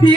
Happy